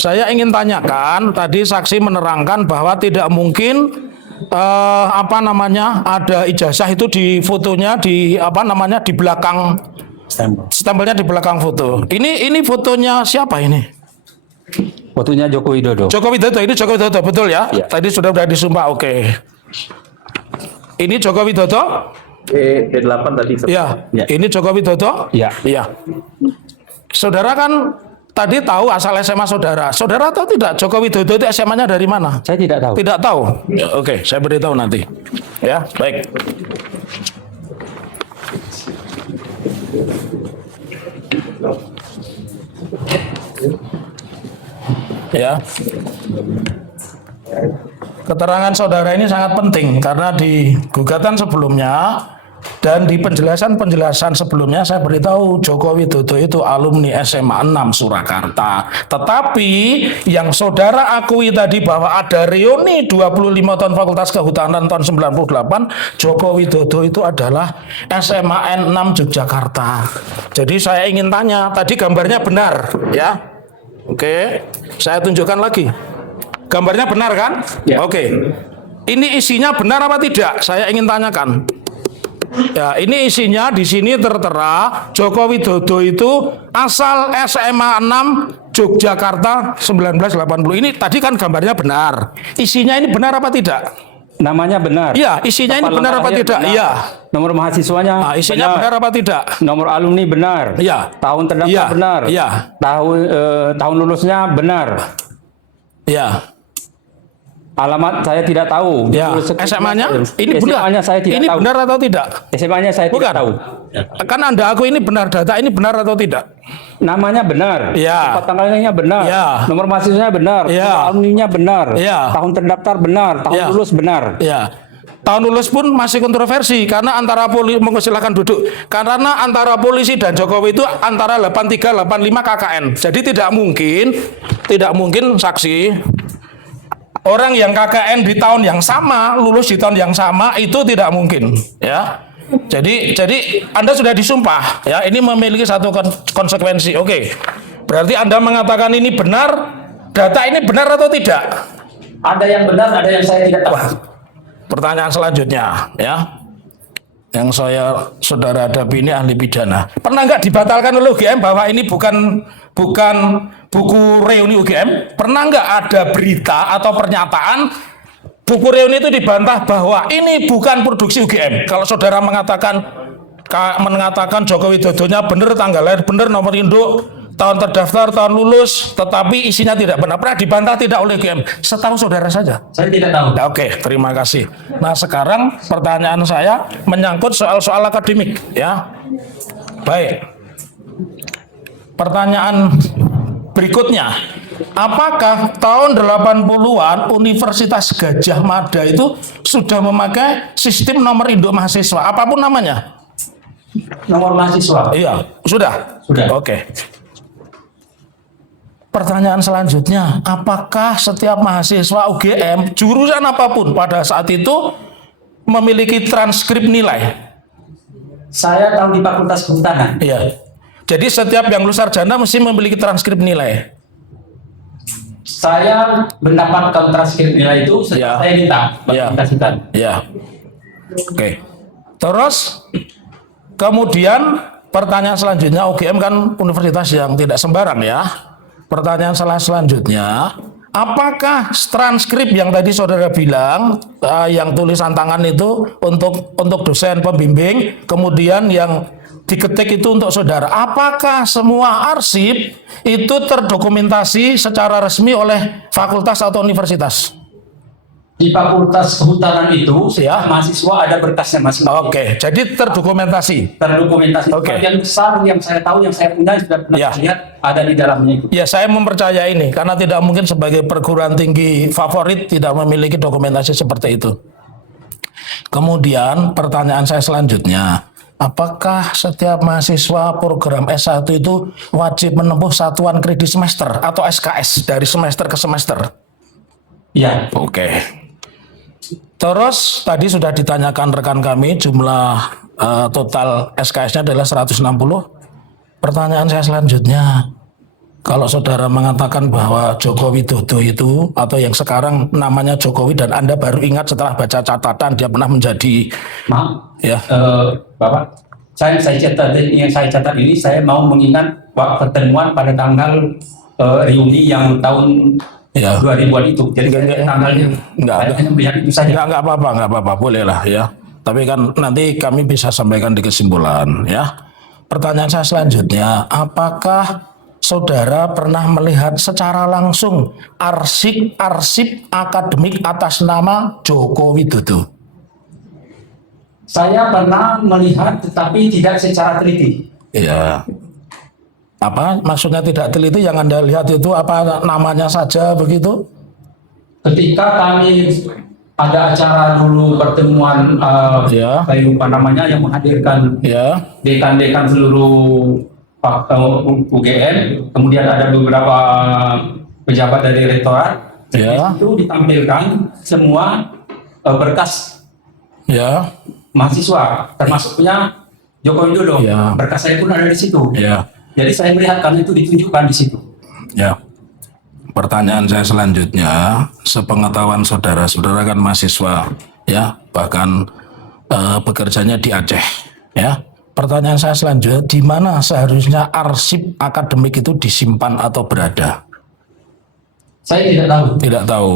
Saya ingin tanyakan, tadi saksi menerangkan bahwa tidak mungkin ada ijazah itu di fotonya di di belakang stempelnya di belakang foto. Ini fotonya siapa ini? Fotonya Joko Widodo. Joko Widodo, ini Joko Widodo, betul ya? Ya. Tadi sudah disumpah, oke. Ini Joko Widodo? P8 tadi. Ya. Ya. Ini Joko Widodo? Ya. Iya. Saudara kan tadi tahu asal SMA saudara. Saudara tahu tidak Joko Widodo itu SMA-nya dari mana? Saya tidak tahu. Tidak tahu. Ya, oke, saya beritahu nanti. Ya, baik. Ya. Keterangan saudara ini sangat penting karena di gugatan sebelumnya dan di penjelasan sebelumnya saya beritahu Joko Widodo itu alumni SMA 6 Surakarta. Tetapi yang saudara akui tadi bahwa ada reuni 25 tahun Fakultas Kehutanan tahun 98, Joko Widodo itu adalah SMA N 6 Yogyakarta. Jadi saya ingin tanya, tadi gambarnya benar ya? Oke, saya tunjukkan lagi. Gambarnya benar kan? Ya. Oke. Ini isinya benar apa tidak? Saya ingin tanyakan. Ya, ini isinya di sini tertera Joko Widodo itu asal SMA 6 Yogyakarta 1980. Ini tadi kan gambarnya benar. Isinya ini benar apa tidak? Namanya benar. Iya, isinya ini Kepala benar apa lahir tidak? benar. Iya. Nomor mahasiswanya Nah, isinya benar apa tidak? Nomor alumni benar. Iya. Tahun terdaftar Iya. benar. Iya. Tahun lulusnya benar. Ya. Alamat saya tidak tahu. Ya. SMA-nya ini benar. SMA-nya saya tidak ini tahu. benar atau tidak? SMA-nya saya Bukan. tidak tahu. Kan Anda aku ini benar, data ini benar atau tidak? Namanya benar. Ya. Tempat tanggalnya benar. Ya. Nomor mahasiswanya benar. Ya. Nomor alumninya benar. Ya. Tahun terdaftar benar. Tahun Ya. lulus benar. Ya. Tahun lulus pun masih kontroversi karena antara polisi, silakan duduk. Karena antara polisi dan Jokowi itu antara 83 85 KKN. Jadi tidak mungkin saksi orang yang KKN di tahun yang sama, lulus di tahun yang sama itu tidak mungkin, ya. Jadi Anda sudah disumpah, ya. Ini memiliki satu konsekuensi. Oke. Berarti Anda mengatakan ini benar, data ini benar atau tidak? Ada yang benar, ada yang saya tidak tahu. Wah. Pertanyaan selanjutnya, ya. Yang saudara hadapi ini ahli pidana. Pernah nggak dibatalkan oleh UGM bahwa ini bukan buku reuni UGM? Pernah nggak ada berita atau pernyataan buku reuni itu dibantah bahwa ini bukan produksi UGM? Kalau saudara mengatakan Joko Widodonya benar, tanggal lahir benar, nomor induk, tahun terdaftar, tahun lulus, tetapi isinya tidak benar. Pernah dibantah tidak oleh UGM? Setahu saudara saja. Saya tidak tahu. Oke, terima kasih. Nah, sekarang pertanyaan saya menyangkut soal-soal akademik, ya. Baik. Pertanyaan berikutnya, apakah tahun 80-an Universitas Gadjah Mada itu sudah memakai sistem nomor induk mahasiswa, apapun namanya? Nomor mahasiswa. Iya, sudah? Sudah. Oke. Pertanyaan selanjutnya, apakah setiap mahasiswa UGM, jurusan apapun pada saat itu memiliki transkrip nilai? Saya tahu di Fakultas Kehutanan. Iya. Jadi setiap yang lulus sarjana mesti memiliki transkrip nilai. Saya mendapatkan transkrip nilai itu Ya. setelah saya minta. Ya. Kasihkan. Ya. Oke. Terus kemudian pertanyaan selanjutnya, UGM kan universitas yang tidak sembarang, ya. Pertanyaan selanjutnya, apakah transkrip yang tadi saudara bilang yang tulisan tangan itu untuk dosen pembimbing, kemudian yang diketik itu untuk saudara, apakah semua arsip itu terdokumentasi secara resmi oleh fakultas atau universitas? Di Fakultas Kehutanan itu, Ya. mahasiswa ada berkasnya masing-masing. Oke, jadi terdokumentasi. Terdokumentasi. Oke. Yang besar yang saya tahu, yang saya punya sudah pernah Ya. lihat ada di dalamnya itu. Ya, saya mempercaya ini karena tidak mungkin sebagai perguruan tinggi favorit tidak memiliki dokumentasi seperti itu. Kemudian pertanyaan saya selanjutnya, apakah setiap mahasiswa program S1 itu wajib menempuh satuan kredit semester atau SKS dari semester ke semester? Ya. Oke. Terus tadi sudah ditanyakan rekan kami jumlah total SKS-nya adalah 160. Pertanyaan saya selanjutnya, kalau saudara mengatakan bahwa Joko Widodo itu atau yang sekarang namanya Jokowi dan Anda baru ingat setelah baca catatan dia pernah menjadi Maaf. ya. Bapak, yang saya catat ini saya mau mengingat pertemuan pada tanggal reuni yang tahun Ya. 2000-an itu. Jadi tanggalnya Enggak. saya hanya melihat itu saja. Enggak apa-apa, boleh lah ya. Tapi kan nanti kami bisa sampaikan di kesimpulan ya. Pertanyaan saya selanjutnya, apakah saudara pernah melihat secara langsung arsip akademik atas nama Joko Widodo? Saya pernah melihat tetapi tidak secara teliti. Iya. Apa maksudnya tidak teliti? Yang Anda lihat itu apa namanya saja begitu? Ketika kami ada acara dulu pertemuan Ya. saya lupa namanya yang menghadirkan Ya. dekan-dekan seluruh UGM, kemudian ada beberapa pejabat dari rektorat. Ya. Itu ditampilkan semua berkas Ya. mahasiswa, termasuk punya Joko Widodo. Ya. Berkas saya pun ada di situ. Ya. Jadi saya melihat karena itu ditunjukkan di situ. Ya. Pertanyaan saya selanjutnya, sepengetahuan saudara, saudara kan mahasiswa, ya, bahkan bekerjanya di Aceh, ya. Pertanyaan saya selanjutnya, di mana seharusnya arsip akademik itu disimpan atau berada? Saya tidak tahu. Tidak tahu.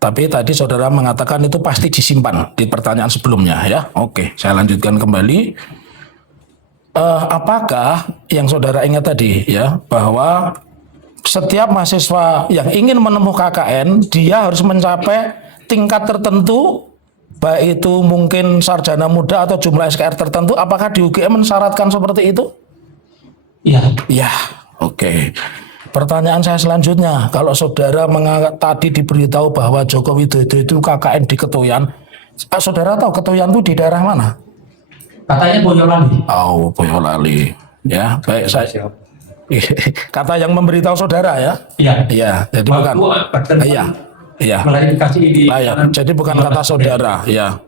Tapi tadi saudara mengatakan itu pasti disimpan di pertanyaan sebelumnya, ya. Oke, saya lanjutkan kembali. Apakah yang saudara ingat tadi, ya, bahwa setiap mahasiswa yang ingin menempuh KKN, dia harus mencapai tingkat tertentu, baik itu mungkin sarjana muda atau jumlah SKR tertentu. Apakah di UGM mensyaratkan seperti itu? Iya. Ya, oke. Pertanyaan saya selanjutnya, kalau saudara tadi diberitahu bahwa Joko Widodo itu KKN di Ketuyan, saudara tahu Ketuyan itu di daerah mana? Katanya Boyolali. Oh, Boyolali. Ya, baik saya. Kata yang memberitahu saudara ya? Iya. Iya, jadi bukan. Iya. Iya. Klarifikasi di. Jadi bukan kata saudara, ya.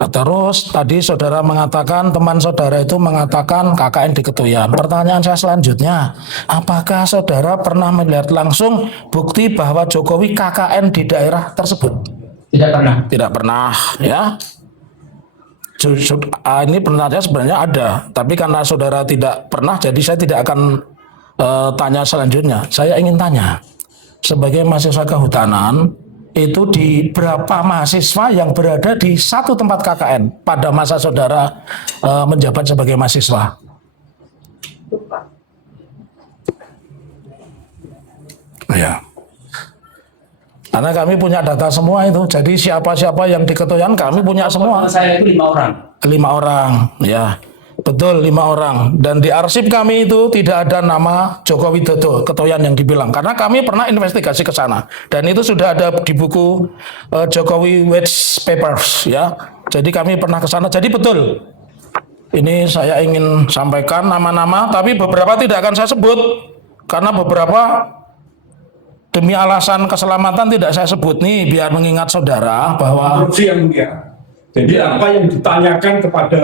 Terus tadi saudara mengatakan teman saudara itu mengatakan KKN di Ketuyan. Pertanyaan saya selanjutnya, apakah saudara pernah melihat langsung bukti bahwa Jokowi KKN di daerah tersebut? Tidak pernah. Tidak pernah, ya. Ini pertanyaan sebenarnya ada, tapi karena saudara tidak pernah, jadi saya tidak akan tanya selanjutnya. Saya ingin tanya, sebagai mahasiswa kehutanan, itu di berapa mahasiswa yang berada di satu tempat KKN pada masa saudara menjabat sebagai mahasiswa? Ya. Karena kami punya data semua itu. Jadi siapa-siapa yang di Ketuyan kami punya semua. Saya itu 5 orang. 5 orang, ya. Betul, 5 orang. Dan di arsip kami itu tidak ada nama Joko Widodo, Ketuyan yang dibilang. Karena kami pernah investigasi ke sana. Dan itu sudah ada di buku Jokowi Watch Papers, ya. Jadi kami pernah ke sana. Jadi betul. Ini saya ingin sampaikan nama-nama, tapi beberapa tidak akan saya sebut. Karena beberapa demi alasan keselamatan tidak saya sebut nih, biar mengingat saudara bahwa Korupsi yang mulia. Jadi apa yang ditanyakan kepada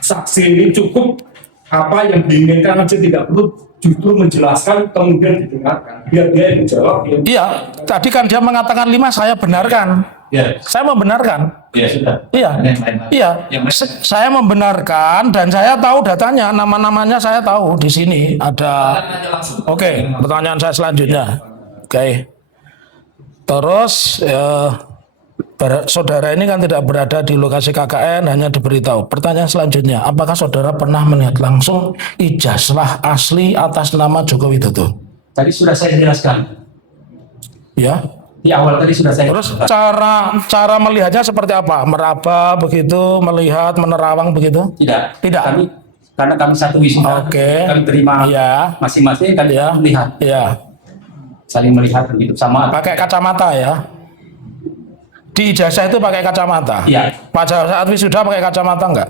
saksi ini cukup, apa yang diinginkan aja, tidak perlu justru menjelaskan kemudian didengarkan. Biar dia yang menjawab. iya, tadi kan dia mengatakan 5, saya benarkan. Ya. Saya membenarkan. Ya sudah. Iya, Yang lain. iya. Yang lain. Saya membenarkan dan saya tahu datanya, nama-namanya saya tahu di sini ada. Oke, pertanyaan saya selanjutnya. Oke. Terus saudara ini kan tidak berada di lokasi KKN, hanya diberitahu. Pertanyaan selanjutnya, apakah saudara pernah melihat langsung ijazah asli atas nama Joko Widodo? Tadi sudah saya jelaskan. Ya. Di awal tadi sudah saya. Terus cara melihatnya seperti apa? Meraba begitu, melihat, menerawang begitu? Tidak. Tidak. Karena kami satu wisuda. Oke. Kami terima Iya. masing-masing kami Ya. melihat. Iya. Saling melihat begitu sama. Pakai kacamata ya. Di ijazah itu pakai kacamata. Iya. Pada saat wisuda pakai kacamata enggak?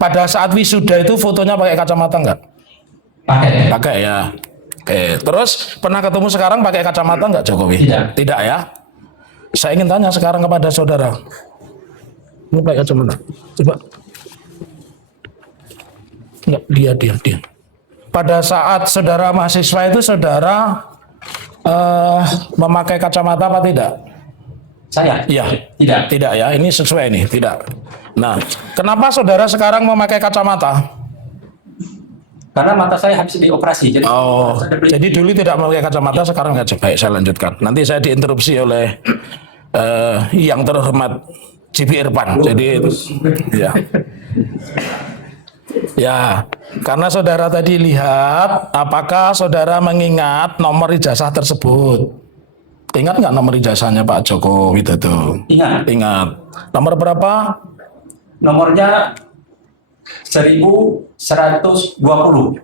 Pada saat wisuda itu fotonya pakai kacamata enggak? Pakai. Pakai ya. Oke. Terus pernah ketemu sekarang pakai kacamata enggak Jokowi? Tidak. Tidak ya. Saya ingin tanya sekarang kepada saudara. Ini pakai kacamata. Coba. Enggak, dia. Pada saat saudara mahasiswa itu saudara memakai kacamata apa tidak? Saya? Iya. Tidak. Tidak ya, ini sesuai nih, tidak. Nah, kenapa saudara sekarang memakai kacamata? Karena mata saya habis dioperasi. Jadi Oh, jadi dulu tidak memakai kacamata, sekarang nggak. Baik, saya lanjutkan. Nanti saya diinterupsi oleh yang terhormat JP Irfan. Jadi, ya. Ya, karena saudara tadi lihat, apakah saudara mengingat nomor ijazah tersebut? Ingat nggak nomor ijazahnya Pak Joko Widodo? Ingat. Ingat. Nomor berapa? Nomornya 1120.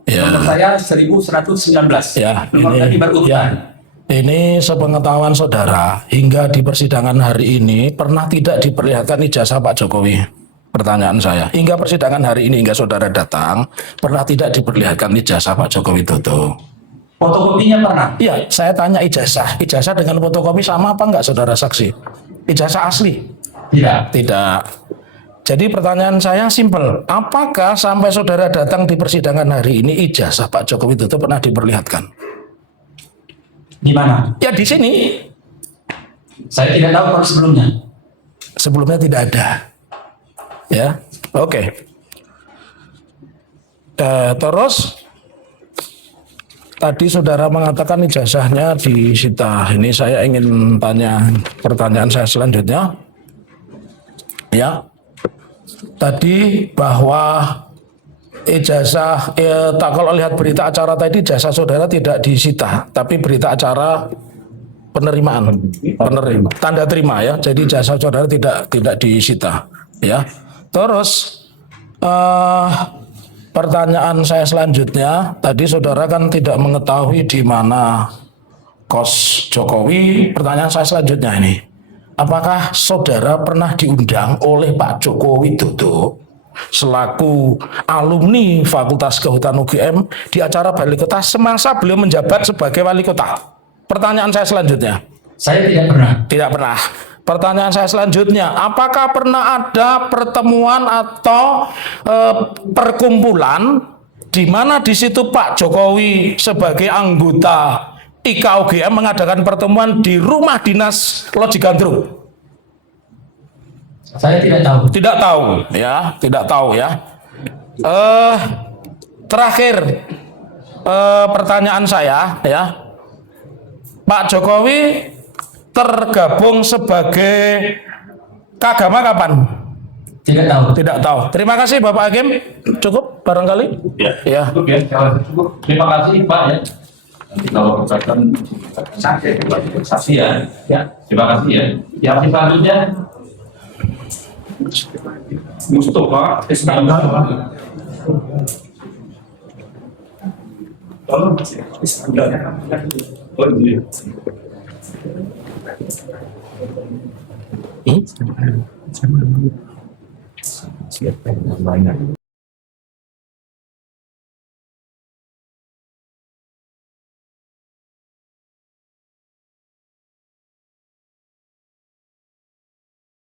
Ya. Nomor saya 1119. Ya, Nomor tadi berurutan. Ini sepengetahuan saudara, hingga di persidangan hari ini pernah tidak diperlihatkan ijazah Pak Jokowi? Pertanyaan saya, hingga persidangan hari ini, hingga saudara datang, pernah tidak diperlihatkan ijazah Pak Joko Widodo? Fotokopinya pernah. Iya, saya tanya ijazah. Ijazah dengan fotokopi sama apa enggak saudara saksi? Ijazah asli? Tidak. Tidak. Jadi pertanyaan saya simpel. Apakah sampai saudara datang di persidangan hari ini ijazah Pak Joko Widodo pernah diperlihatkan? Di mana? Ya di sini. Saya tidak tahu kalau sebelumnya. Sebelumnya tidak ada. Ya, oke. Terus tadi saudara mengatakan ijazahnya disita. Ini saya ingin tanya pertanyaan saya selanjutnya. Ya, tadi bahwa ijazah, tak kalau lihat berita acara tadi ijazah saudara tidak disita, tapi berita acara penerimaan, tanda terima ya. Jadi ijazah saudara tidak disita, ya. Terus pertanyaan saya selanjutnya, tadi saudara kan tidak mengetahui di mana kos Jokowi. Pertanyaan saya selanjutnya ini, apakah saudara pernah diundang oleh Pak Joko Widodo selaku alumni Fakultas Kehutanan UGM di acara Wali Kota semasa beliau menjabat sebagai wali kota? Pertanyaan saya selanjutnya. Saya tidak pernah. Tidak pernah. Pertanyaan saya selanjutnya, apakah pernah ada pertemuan atau perkumpulan di mana di situ Pak Jokowi sebagai anggota IKUGM mengadakan pertemuan di rumah dinas Loji Gandrung? Saya tidak tahu. Tidak tahu, ya, tidak tahu ya. Terakhir pertanyaan saya, ya, Pak Jokowi tergabung sebagai Kagama kapan? Tidak tahu. Tidak tahu. Terima kasih Bapak Hakim. Cukup barangkali? Ya. Cukup ya. Cukup. Terima kasih Pak ya. Nanti kalau keberatan saksi ya. Ya. Terima kasih ya. Yang selanjutnya Mustafa Iskandar. Tolong Iskandar. Oh iya. Hmm?